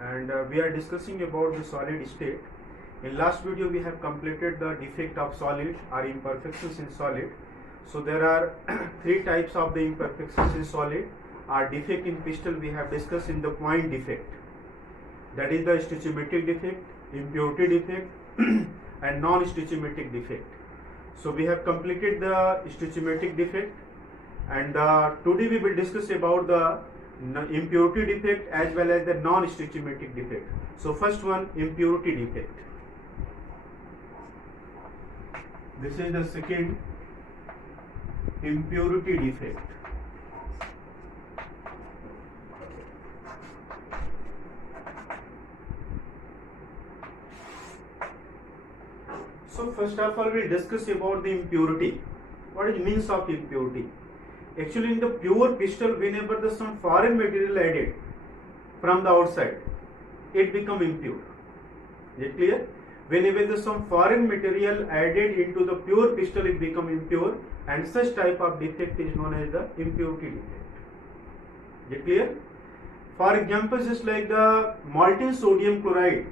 and we are discussing about the solid state. In last video we have completed the defect of solid or imperfections in solid. So there are three types of the imperfections in solid. Our defect in crystal we have discussed in the point defect, that is the stoichiometric defect, impurity defect and non-stoichiometric defect. So we have completed the stoichiometric defect, and today we will discuss about the impurity defect as well as the non-stoichiometric defect. So first one, impurity defect. This is the second, impurity defect. So first of all, we will discuss about the impurity. What is means of impurity? Actually, in the pure crystal, whenever the some foreign material added from the outside, it become impure. Is it clear? Whenever the some foreign material added into the pure crystal, it become impure, and such type of defect is known as the impurity defect. Is it clear? For example, just like the molten sodium chloride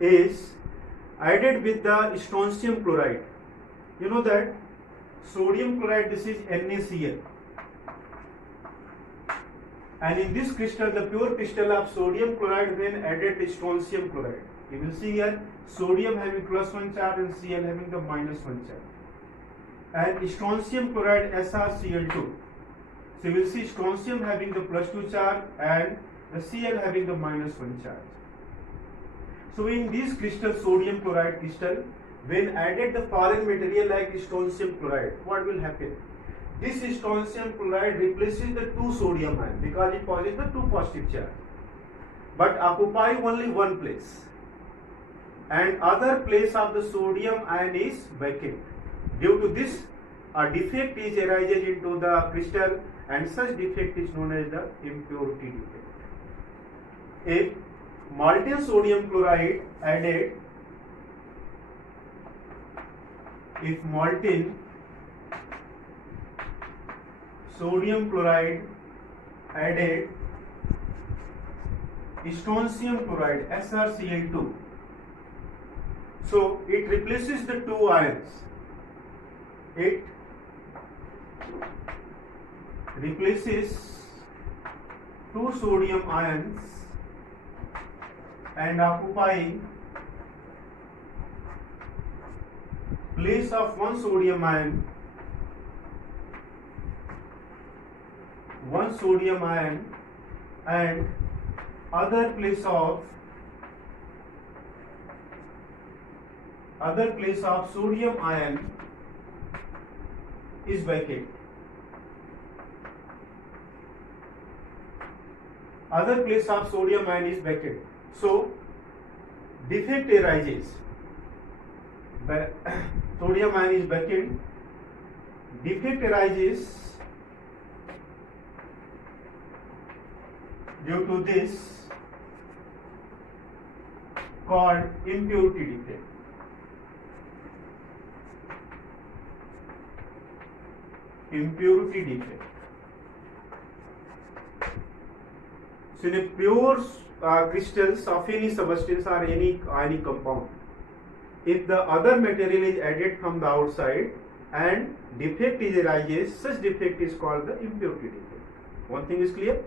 is added with the strontium chloride. You know that sodium chloride, this is NaCl, and in this crystal, the pure crystal of sodium chloride when added with strontium chloride, you will see here sodium having +1 charge and Cl having the -1 charge, and strontium chloride SrCl2. So you will see strontium having the +2 charge and the Cl having the -1 charge. So in this crystal, sodium chloride crystal, when added the foreign material like strontium chloride, what will happen? This strontium chloride replaces the 2 sodium ion because it possesses the 2 positive charge, but occupy only one place, and other place of the sodium ion is vacant. Due to this, a defect is arises into the crystal, and such defect is known as the impurity defect. If molten sodium chloride added, if molten sodium chloride added strontium chloride SrCl2, so it replaces the 2 ions. It replaces 2 sodium ions and occupying place of 1 sodium ion, 1 sodium ion, and other place of sodium ion is vacant. Other place of sodium ion is vacant. So defect arises. Sodium ion is vacant. Defect arises due to this, called impurity defect. Impurity defect. So in a pure crystals of any substance or any ionic compound, if the other material is added from the outside and defect is arises, such defect is called the impurity defect. One thing is clear.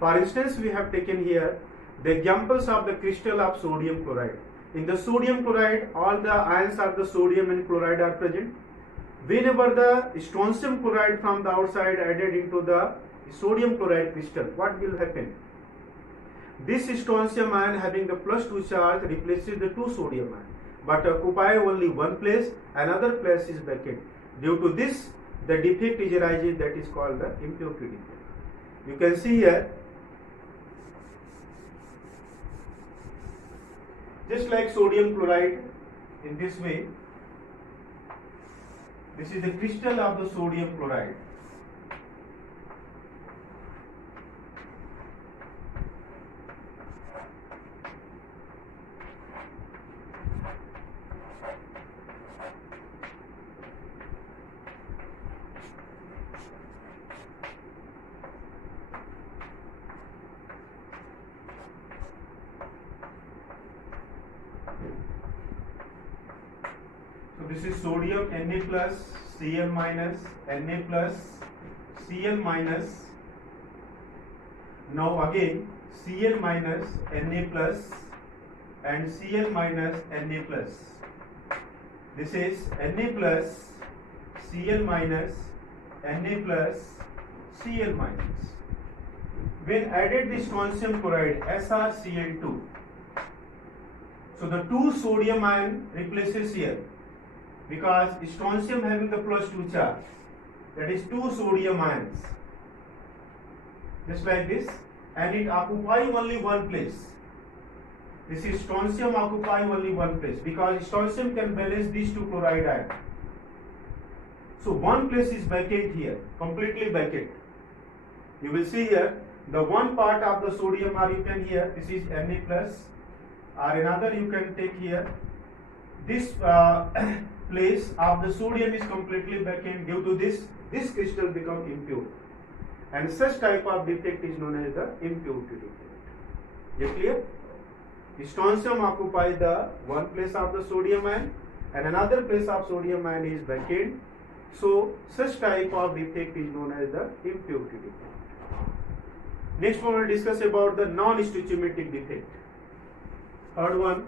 For instance, we have taken here the examples of the crystal of sodium chloride. In the sodium chloride, all the ions of the sodium and chloride are present. Whenever the strontium chloride from the outside added into the sodium chloride crystal, what will happen? This strontium ion having the +2 charge replaces the 2 sodium ion, but occupy only one place, another place is vacant. Due to this, the defect is arises, that is called the impurity defect. You can see here, just like sodium chloride, in this way, this is the crystal of the sodium chloride. this is sodium Na plus Cl minus Na plus Cl minus. Now again Cl minus Na plus and Cl minus Na plus. This is Na plus Cl minus Na plus Cl minus. When added the strontium chloride SrCl2, so the 2 sodium ion replaces here, because strontium having the +2 charge, that is 2 sodium ions, just like this, and it occupy only one place. This is strontium occupy only one place, because strontium can balance these 2 chloride ions. So one place is vacant here, completely vacant. You will see here the one part of the sodium, or you can here, this is Na plus, or another you can take here, this place of the sodium is completely vacant. Due to this crystal become impure, and such type of defect is known as the impurity defect. Is clear? Strontium occupy the one place of the sodium ion, and another place of sodium ion is vacant. So such type of defect is known as the impurity defect. Next one we will discuss about the non-stoichiometric defect. Third one,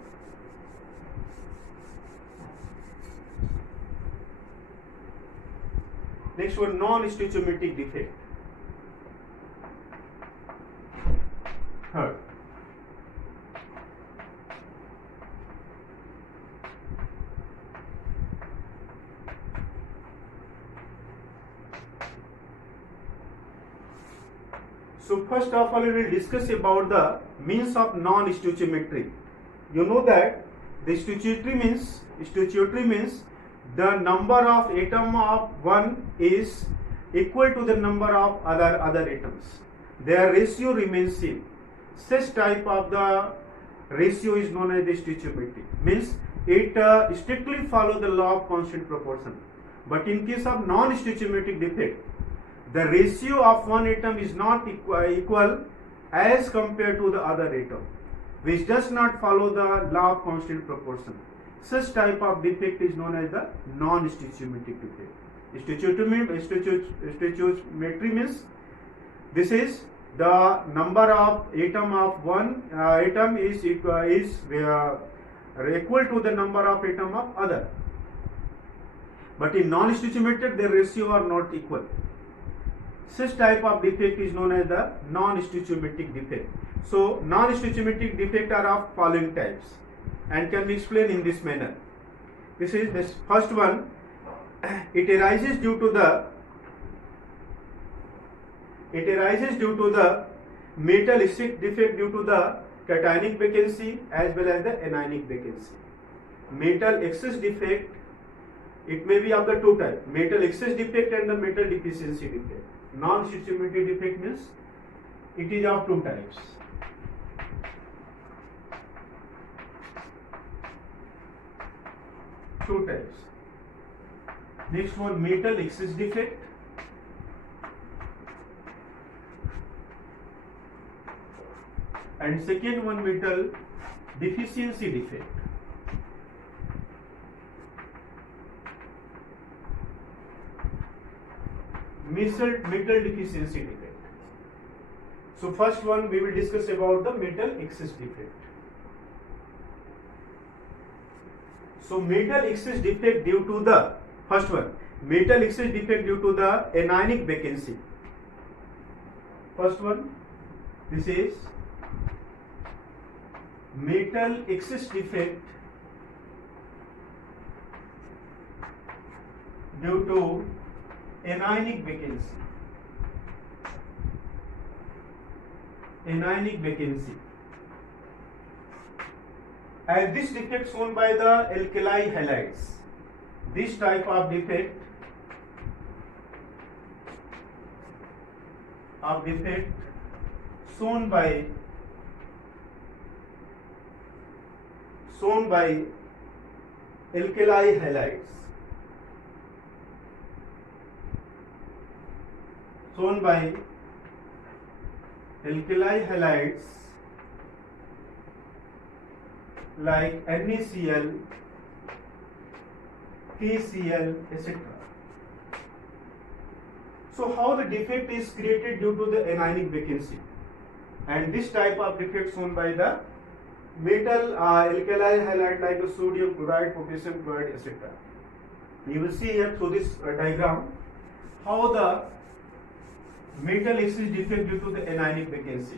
next one, non-stoichiometric defect. Third, so first of all we will discuss about the means of non-stoichiometry. You know that the stoichiometry means the number of atom of one is equal to the number of other atoms. Their ratio remains same. Such type of the ratio is known as the stoichiometry. Means it strictly follow the law of constant proportion. But in case of non-stoichiometric defect, the ratio of one atom is not equal as compared to the other atom, which does not follow the law of constant proportion. Such type of defect is known as the non-stoichiometric defect. Stoichiometry means this is the number of atom of one atom is equal to the number of atom of other. But in non-stoichiometric, the ratio are not equal. Such type of defect is known as the non-stoichiometric defect. So non-stoichiometric defect are of following types and can be explained in this manner. This is the first one. It arises due to the metal excess defect due to the cationic vacancy as well as the anionic vacancy. Metal excess defect, it may be of the two types, metal excess defect and the metal deficiency defect. Non-stoichiometric defect means it is of two types. Next one, metal excess defect. And second one, metal deficiency defect. Metal deficiency defect. So first one we will discuss about the metal excess defect. So metal excess defect due to the first one, metal excess defect due to the anionic vacancy. First one, this is metal excess defect due to anionic vacancy. And this defect shown by the alkali halides. This type of defect shown by alkali halides. Shown by alkali halides like NaCl, KCl, etc. So how the defect is created due to the anionic vacancy, and this type of defect shown by the metal alkali halide like the sodium chloride, potassium chloride, etc. You will see here through this diagram how the metal axis defect due to the anionic vacancy.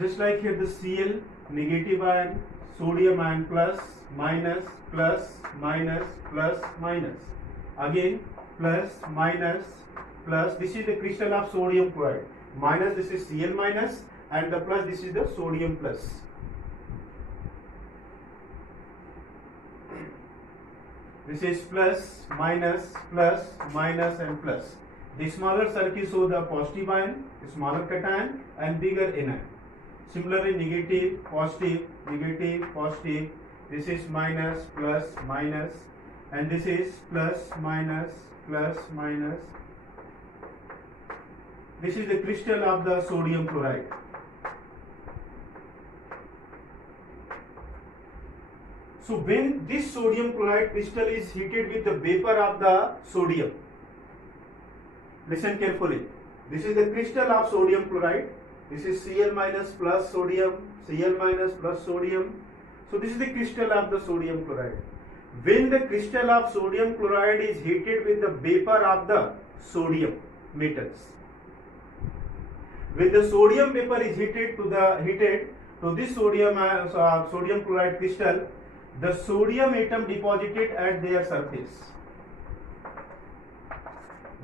Just like here the Cl negative ion, sodium ion plus, minus, plus, minus, plus, minus. Again plus, minus, plus. This is the crystal of sodium chloride. Minus, this is Cl minus, and the plus, this is the sodium plus. This is plus, minus, and plus. The smaller circle show the positive ion, smaller cation, and bigger anion. Similarly, negative, positive, negative, positive. This is minus, plus, minus, and this is plus, minus, minus. This is the crystal of the sodium chloride. So when this sodium chloride crystal is heated with the vapor of the sodium, listen carefully. This is the crystal of sodium chloride. This is Cl minus plus sodium, Cl minus plus sodium. So this is the crystal of the sodium chloride. When the crystal of sodium chloride is heated with the vapor of the sodium metals, when the sodium vapor is heated to this sodium chloride crystal, the sodium atom deposited at their surface.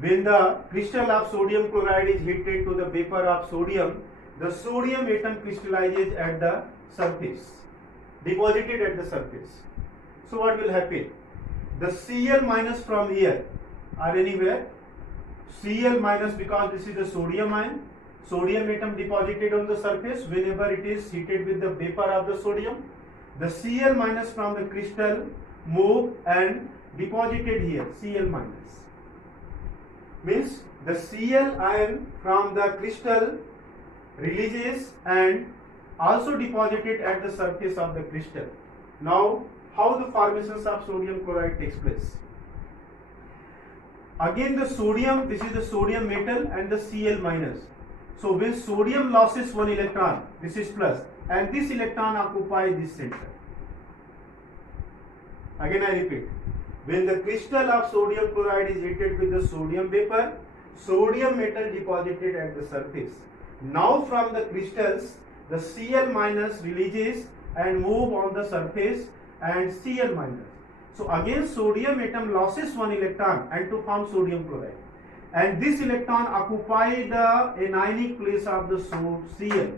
When the crystal of sodium chloride is heated to the vapor of sodium, the sodium atom crystallizes at the surface, deposited at the surface. So what will happen? The Cl minus from here are anywhere. Cl minus, because this is the sodium ion, sodium atom deposited on the surface whenever it is heated with the vapor of the sodium. The Cl minus from the crystal move and deposited here, Cl minus. Means the Cl ion from the crystal releases and also deposited at the surface of the crystal. Now, how the formations of sodium chloride takes place? Again the sodium, this is the sodium metal and the Cl minus. So when sodium loses one electron, this is plus, and this electron occupies this center. Again I repeat, when the crystal of sodium chloride is heated with the sodium vapor, sodium metal deposited at the surface. Now from the crystals, the Cl minus releases and move on the surface and Cl minus. So again sodium atom loses one electron and to form sodium chloride. And this electron occupy the anionic place of the Cl.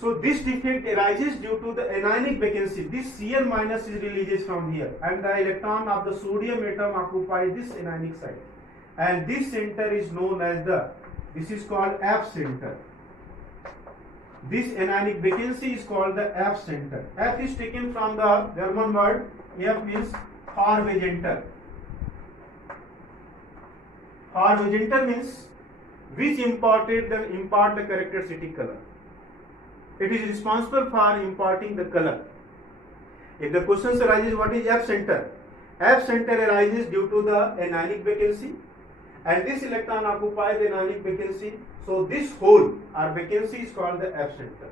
So this defect arises due to the anionic vacancy. This Cl minus is releases from here, and the electron of the sodium atom occupies this anionic site. And this center is known as this is called F center. This anionic vacancy is called the F center. F is taken from the German word. F means Farbenenter. Farbenenter means which impart the characteristic color. It is responsible for imparting the color. If the question arises what is F center? F center arises due to the anionic vacancy, and this electron occupies the ionic vacancy. So this hole or vacancy is called the F center,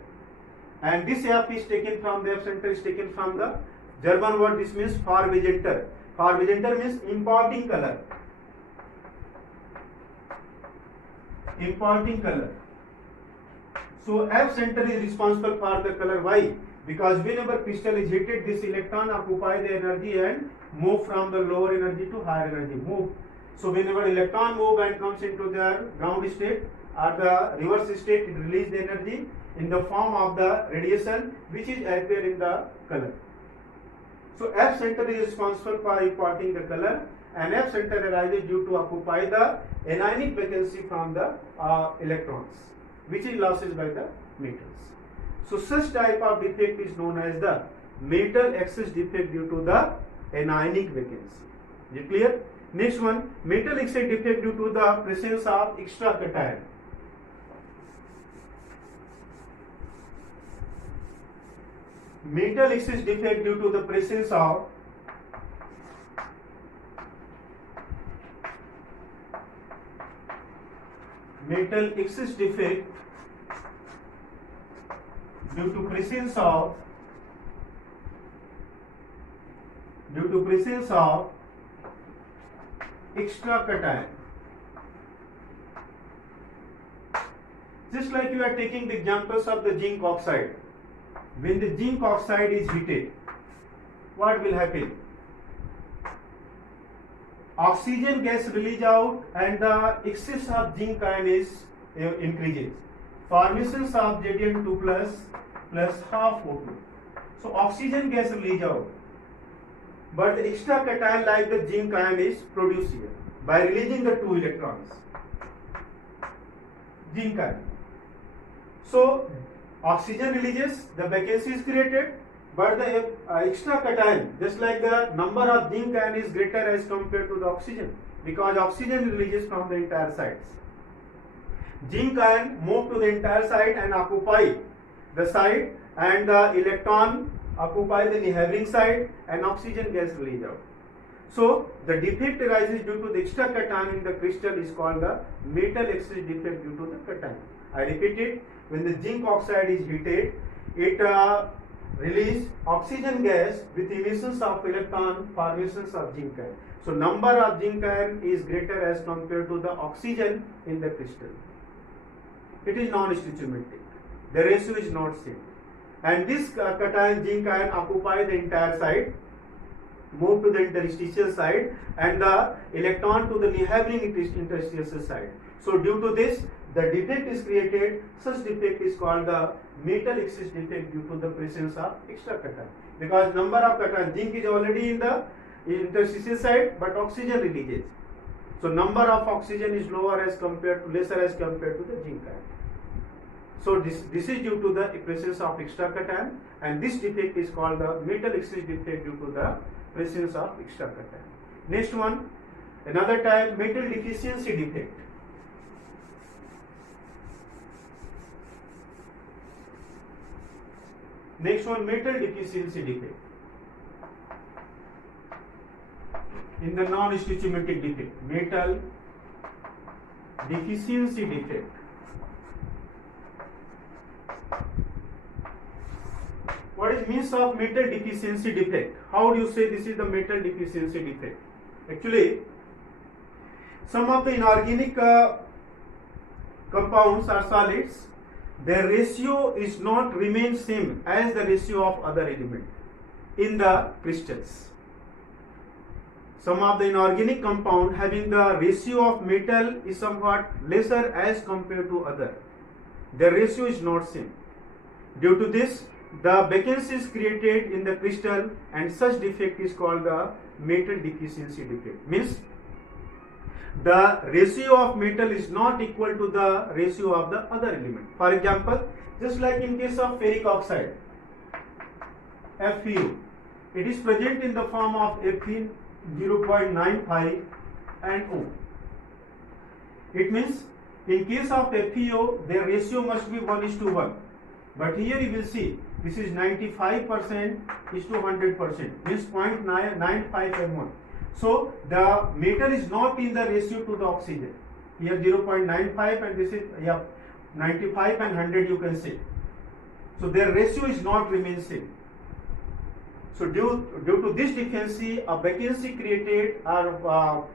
and this F is taken from the F center is taken from the German word. This means Farbigenter. Farbigenter means imparting color. Imparting color. So F center is responsible for the color. Why? Because whenever crystal is heated, this electron occupy the energy and move from the lower energy to higher energy. Move. So whenever electron move and comes into their ground state or the reverse state, it release the energy in the form of the radiation, which is appear in the color. So F center is responsible for imparting the color, and F center arises due to occupy the anionic vacancy from the electrons, which is losses by the metals. So such type of defect is known as the metal excess defect due to the anionic vacancy. Is it clear? Next one, metal excess defect due to the presence of extra cation. Metal excess defect due to the presence of metal excess defect due to presence of extra cation. Just like you are taking the examples of the zinc oxide. When the zinc oxide is heated, what will happen? Oxygen gas release out and the excess of zinc ion is increases. Formations of Zn2 plus half O2. So oxygen gas release out, but the extra cation like the zinc ion is produced here by releasing the 2 electrons. Zinc ion. So oxygen releases, the vacancy is created, but the extra cation, just like the number of zinc ion is greater as compared to the oxygen, because oxygen releases from the entire sides. Zinc ion move to the entire side and occupy the side, and the electron occupy the neighboring side, and oxygen gas released out. So the defect arises due to the extra cation in the crystal is called the metal excess defect due to the cation. I repeat it. When the zinc oxide is heated, it release oxygen gas with emissions of electron, formations of zinc ion. So number of zinc ion is greater as compared to the oxygen in the crystal. It is non-stoichiometric. The ratio is not same. And this cation zinc ion occupy the entire side, move to the interstitial side, and the electron to the neighboring interstitial side. So due to this, the defect is created. Such defect is called the metal excess defect due to the presence of extra cation. Because number of cation, zinc is already in the interstitial side, but oxygen releases. So number of oxygen is lower as compared to lesser as compared to the zinc ion. So this is due to the presence of extra cation, and this defect is called the metal excess defect due to the presence of extra cation. Next one, another type, metal deficiency defect. Next one, metal deficiency defect. In the non-stoichiometric defect, metal deficiency defect. What is means of metal deficiency defect? How do you say this is the metal deficiency defect? Actually, some of the inorganic compounds or solids, their ratio is not remain same as the ratio of other element in the crystals. Some of the inorganic compound having the ratio of metal is somewhat lesser as compared to other. Their ratio is not same. Due to this, the vacancy is created in the crystal, and such defect is called the metal deficiency defect. Means the ratio of metal is not equal to the ratio of the other element. For example, just like in case of ferric oxide, FeO, it is present in the form of Fe 0.95 and O. It means in case of FeO, their ratio must be 1:1. But here you will see this is 95% is to 100%, means 0.95 M1. So the metal is not in the ratio to the oxygen. Here 0.95 and this is 95 and 100 you can see. So their ratio is not remain same. So due to this deficiency, a vacancy created or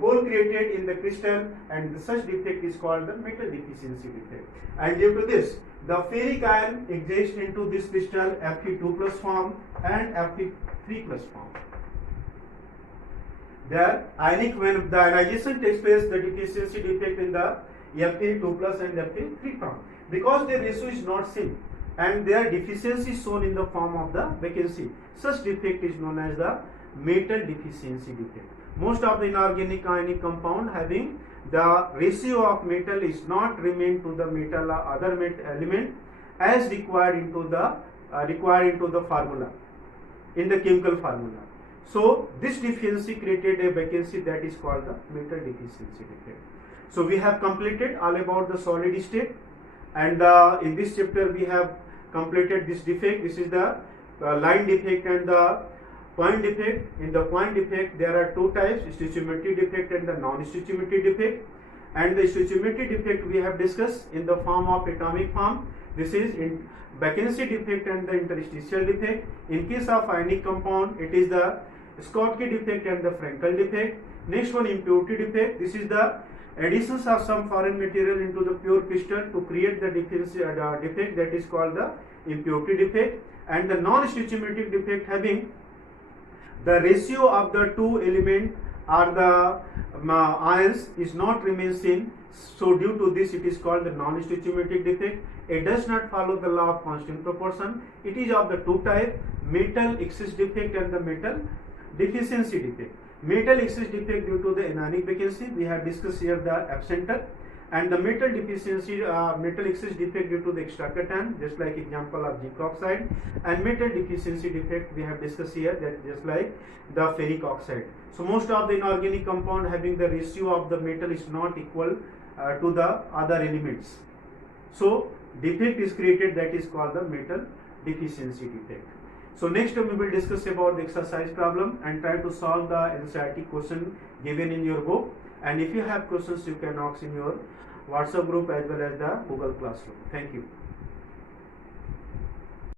hole created in the crystal, and such defect is called the metal deficiency defect. And due to this, the ferric ion exists into this crystal Fe2 plus form and Fe3 plus form. There, when the ionization takes place, the deficiency defect in the Fe2 plus and Fe3 form, because their ratio is not same and their deficiency shown in the form of the vacancy. Such defect is known as the metal deficiency defect. Most of the inorganic ionic compound having the ratio of metal is not remain to the metal or other element as required into the formula, in the chemical formula. So this deficiency created a vacancy that is called the metal deficiency defect. So we have completed all about the solid state, and in this chapter we have completed this defect. This is the line defect and the point defect. In the point defect there are two types, stoichiometry defect and the non-stoichiometry defect. And the stoichiometry defect we have discussed in the form of atomic form. This is in vacancy defect and the interstitial defect. In case of ionic compound, it is the Schottky defect and the Frankel defect. Next one, impurity defect. This is the additions of some foreign material into the pure crystal to create the defect that is called the impurity defect. And the non-stoichiometric defect having the ratio of the two element or the ions is not remain same. So due to this it is called the non-stoichiometric defect. It does not follow the law of constant proportion. It is of the two types, metal excess defect and the metal deficiency defect. Metal excess defect due to the anionic vacancy, we have discussed here the absenter, and the metal deficiency, metal excess defect due to the extracation, just like example of zinc oxide, and metal deficiency defect we have discussed here, that just like the ferric oxide. So most of the inorganic compound having the ratio of the metal is not equal to the other elements. So defect is created that is called the metal deficiency defect. So next we will discuss about the exercise problem and try to solve the NCERT question given in your book. And if you have questions, you can ask in your WhatsApp group as well as the Google Classroom. Thank you.